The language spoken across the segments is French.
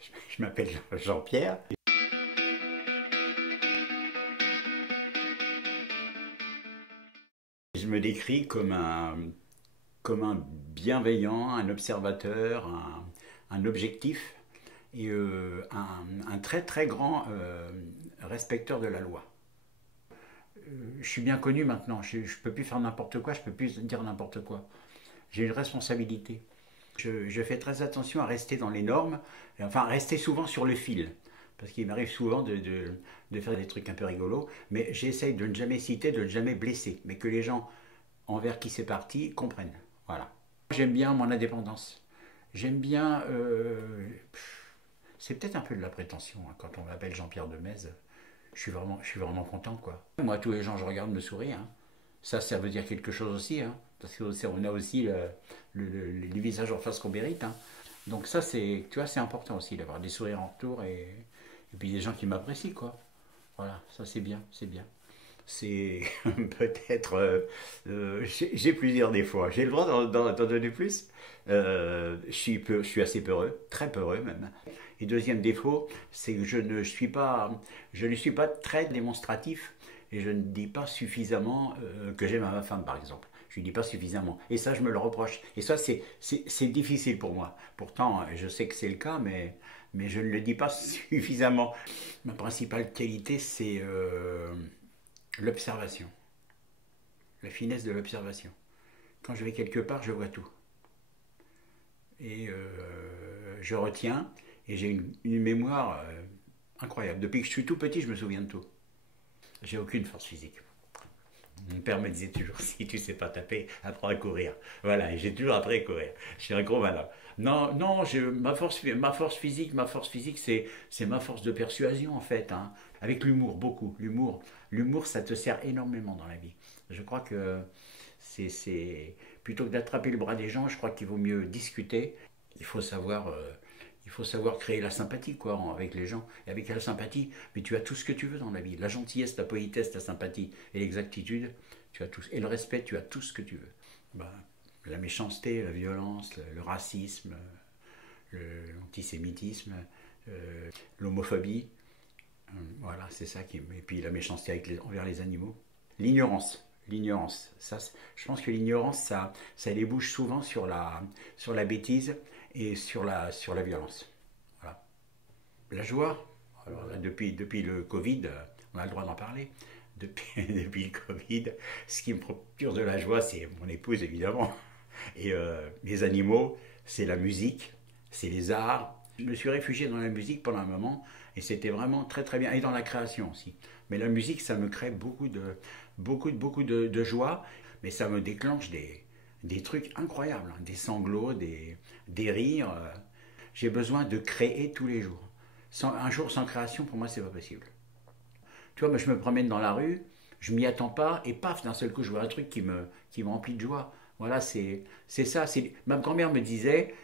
Je m'appelle Jean-Pierre. Je me décris comme un bienveillant, un observateur, un objectif et un très très grand respecteur de la loi. Je suis bien connu maintenant, je ne peux plus faire n'importe quoi, je ne peux plus dire n'importe quoi. J'ai une responsabilité. Je fais très attention à rester dans les normes, enfin rester souvent sur le fil. Parce qu'il m'arrive souvent de faire des trucs un peu rigolos, mais j'essaye de ne jamais citer, de ne jamais blesser, mais que les gens envers qui c'est parti comprennent. Voilà. J'aime bien mon indépendance. J'aime bien. C'est peut-être un peu de la prétention hein, quand on m'appelle Jean-Pierre de Metz. Je suis vraiment content quoi. Moi, tous les gens, je regarde me sourient. Hein. Ça veut dire quelque chose aussi. Hein, parce qu'on a aussi les visages en face qu'on mérite. Hein. Donc ça, c'est, tu vois, c'est important aussi d'avoir des sourires en retour et puis des gens qui m'apprécient quoi. Voilà, ça c'est bien, c'est bien. C'est peut-être. J'ai plusieurs défauts. J'ai le droit d'en donner plus. Je suis assez peureux, très peureux même. Et deuxième défaut, c'est que je ne suis pas très démonstratif et je ne dis pas suffisamment que j'aime ma femme, par exemple. Je ne dis pas suffisamment. Et ça, je me le reproche. Et ça, c'est difficile pour moi. Pourtant, je sais que c'est le cas, mais je ne le dis pas suffisamment. Ma principale qualité, c'est l'observation. La finesse de l'observation. Quand je vais quelque part, je vois tout. Et je retiens, et j'ai une mémoire incroyable. Depuis que je suis tout petit, je me souviens de tout. J'ai aucune force physique. Mon père me disait toujours, si tu sais pas taper, apprends à courir. Voilà, et j'ai toujours appris à courir. Je suis un gros malin. Non, non, ma force physique, c'est ma force de persuasion en fait. Hein. Avec l'humour, beaucoup. L'humour, ça te sert énormément dans la vie. Je crois que plutôt que d'attraper le bras des gens, je crois qu'il vaut mieux discuter. Il faut savoir, euh, il faut savoir créer la sympathie quoi, avec les gens. Et avec la sympathie, mais tu as tout ce que tu veux dans la vie. La gentillesse, la politesse, la sympathie et l'exactitude, tu as tout. Et le respect, tu as tout ce que tu veux. Ben, la méchanceté, la violence, le racisme, l'antisémitisme, l'homophobie, voilà, c'est ça qui. Et puis la méchanceté envers les animaux. L'ignorance. L'ignorance. Je pense que l'ignorance, ça débouche souvent sur la bêtise et sur la violence. Voilà. La joie. Alors là, depuis le Covid, on a le droit d'en parler. Depuis le Covid, ce qui me procure de la joie, c'est mon épouse évidemment. Et les animaux, c'est la musique, c'est les arts. Je me suis réfugié dans la musique pendant un moment et c'était vraiment très très bien. Et dans la création aussi. Mais la musique, ça me crée beaucoup de joie, mais ça me déclenche des trucs incroyables, hein, des sanglots, des rires. J'ai besoin de créer tous les jours. Un jour sans création, pour moi, c'est pas possible. Tu vois, moi, je me promène dans la rue, je m'y attends pas, et paf, d'un seul coup, je vois un truc qui me remplit de joie. Voilà, c'est ça. Ma grand-mère me disait,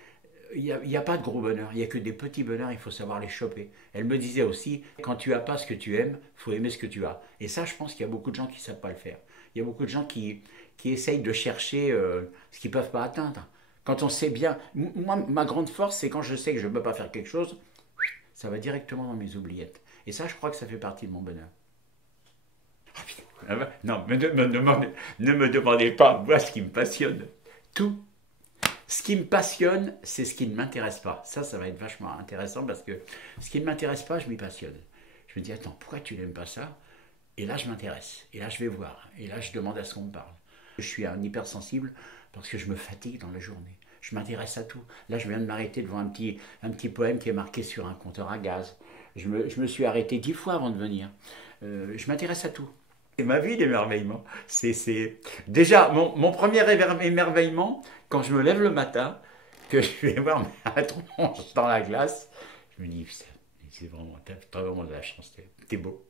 il y a pas de gros bonheur, il n'y a que des petits bonheurs, il faut savoir les choper. Elle me disait aussi, quand tu as pas ce que tu aimes, il faut aimer ce que tu as. Et ça, je pense qu'il y a beaucoup de gens qui ne savent pas le faire. Il y a beaucoup de gens qui essayent de chercher ce qu'ils ne peuvent pas atteindre. Quand on sait bien, moi, ma grande force, c'est quand je sais que je ne peux pas faire quelque chose, ça va directement dans mes oubliettes. Et ça, je crois que ça fait partie de mon bonheur. Non, ne me demandez pas, moi, ce qui me passionne. Tout. Ce qui me passionne, c'est ce qui ne m'intéresse pas. Ça va être vachement intéressant parce que ce qui ne m'intéresse pas, je m'y passionne. Je me dis, attends, pourquoi tu n'aimes pas ça? Et là, je m'intéresse. Et là, je vais voir. Et là, je demande à ce qu'on me parle. Je suis un hypersensible parce que je me fatigue dans la journée. Je m'intéresse à tout. Là, je viens de m'arrêter devant un petit poème qui est marqué sur un compteur à gaz. Je me suis arrêté 10 fois avant de venir. Je m'intéresse à tout. C'est ma vie d'émerveillement. Déjà, mon premier émerveillement, quand je me lève le matin, que je vais voir ma tronche dans la glace, je me dis, t'as vraiment de la chance, t'es beau.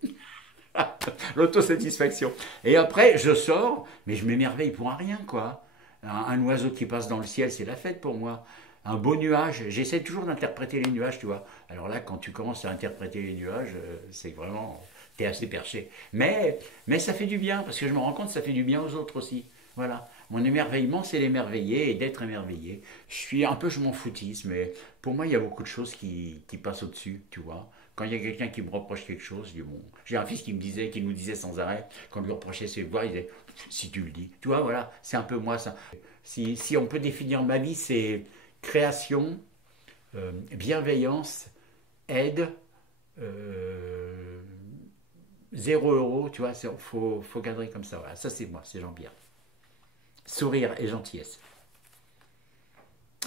L'autosatisfaction. Et après, je sors, mais je m'émerveille pour un rien, quoi. Un oiseau qui passe dans le ciel, c'est la fête pour moi. Un beau nuage, j'essaie toujours d'interpréter les nuages, tu vois. Alors là, quand tu commences à interpréter les nuages, c'est vraiment, t'es assez perché. Mais ça fait du bien, parce que je me rends compte que ça fait du bien aux autres aussi. Voilà. Mon émerveillement, c'est l'émerveiller et d'être émerveillé. Je m'en foutise, mais pour moi, il y a beaucoup de choses qui passent au-dessus, tu vois. Quand il y a quelqu'un qui me reproche quelque chose, je dis bon. J'ai un fils qui nous disait sans arrêt, quand on lui reprochait ses voix, il disait si tu le dis. Tu vois, voilà, c'est un peu moi ça. Si on peut définir ma vie, c'est création, bienveillance, aide, euh, 0 €, tu vois, faut cadrer comme ça. Voilà, ça c'est moi, c'est Jean-Pierre. Sourire et gentillesse.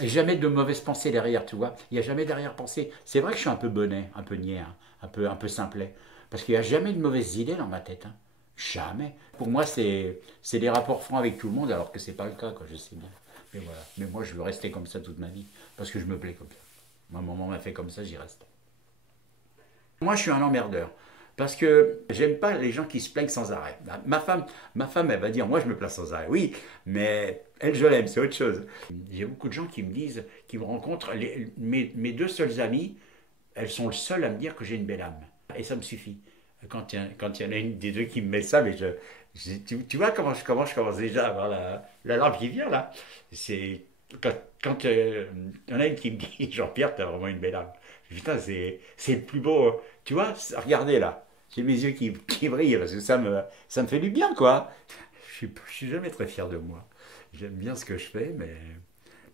Et jamais de mauvaises pensées derrière, tu vois. Il n'y a jamais d'arrière-pensée. C'est vrai que je suis un peu bonnet, un peu niais, hein, un peu simplet. Parce qu'il n'y a jamais de mauvaises idées dans ma tête. Hein. Jamais. Pour moi, c'est des rapports francs avec tout le monde, alors que c'est pas le cas, quoi, je sais bien. Mais voilà. Mais moi, je veux rester comme ça toute ma vie. Parce que je me plais comme ça. Ma maman m'a fait comme ça, j'y reste. Moi, je suis un emmerdeur. Parce que j'aime pas les gens qui se plaignent sans arrêt. Ma femme, elle va dire, moi je me plains sans arrêt. Oui, mais elle, je l'aime, c'est autre chose. J'ai beaucoup de gens qui me disent, qui me rencontrent, mes deux seules amies, elles sont le seul à me dire que j'ai une belle âme. Et ça me suffit. Quand il y en a une des deux qui me met ça, mais tu vois comment je commence déjà à avoir la larme qui vient là. C'est quand il y en a une qui me dit, Jean-Pierre, t'as vraiment une belle âme. Putain, c'est le plus beau. Tu vois, regardez là. J'ai mes yeux qui brillent parce que ça me fait du bien, quoi. Je suis jamais très fier de moi. J'aime bien ce que je fais, mais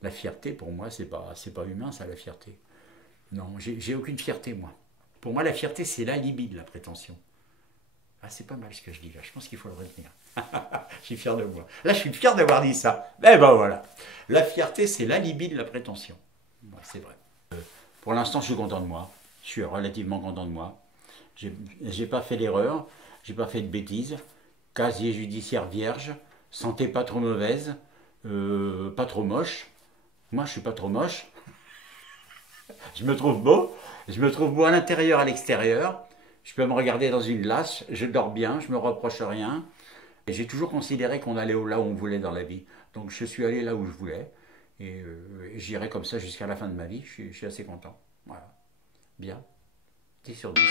la fierté, pour moi, c'est pas humain, ça, la fierté. Non, j'ai aucune fierté, moi. Pour moi, la fierté, c'est l'alibi de la prétention. Ah, c'est pas mal ce que je dis là. Je pense qu'il faut le retenir. Je suis fier de moi. Là, je suis fier d'avoir dit ça. Eh ben voilà. La fierté, c'est l'alibi de la prétention. Ouais, c'est vrai. Pour l'instant, je suis content de moi. Je suis relativement content de moi. J'ai pas fait d'erreur, j'ai pas fait de bêtises. Casier judiciaire vierge, santé pas trop mauvaise, pas trop moche. Moi, je suis pas trop moche. Je me trouve beau. Je me trouve beau à l'intérieur, à l'extérieur. Je peux me regarder dans une glace. Je dors bien, je me reproche rien. Et j'ai toujours considéré qu'on allait là où on voulait dans la vie. Donc, je suis allé là où je voulais. Et j'irai comme ça jusqu'à la fin de ma vie. Je suis assez content. Voilà. Bien. 10 sur 10.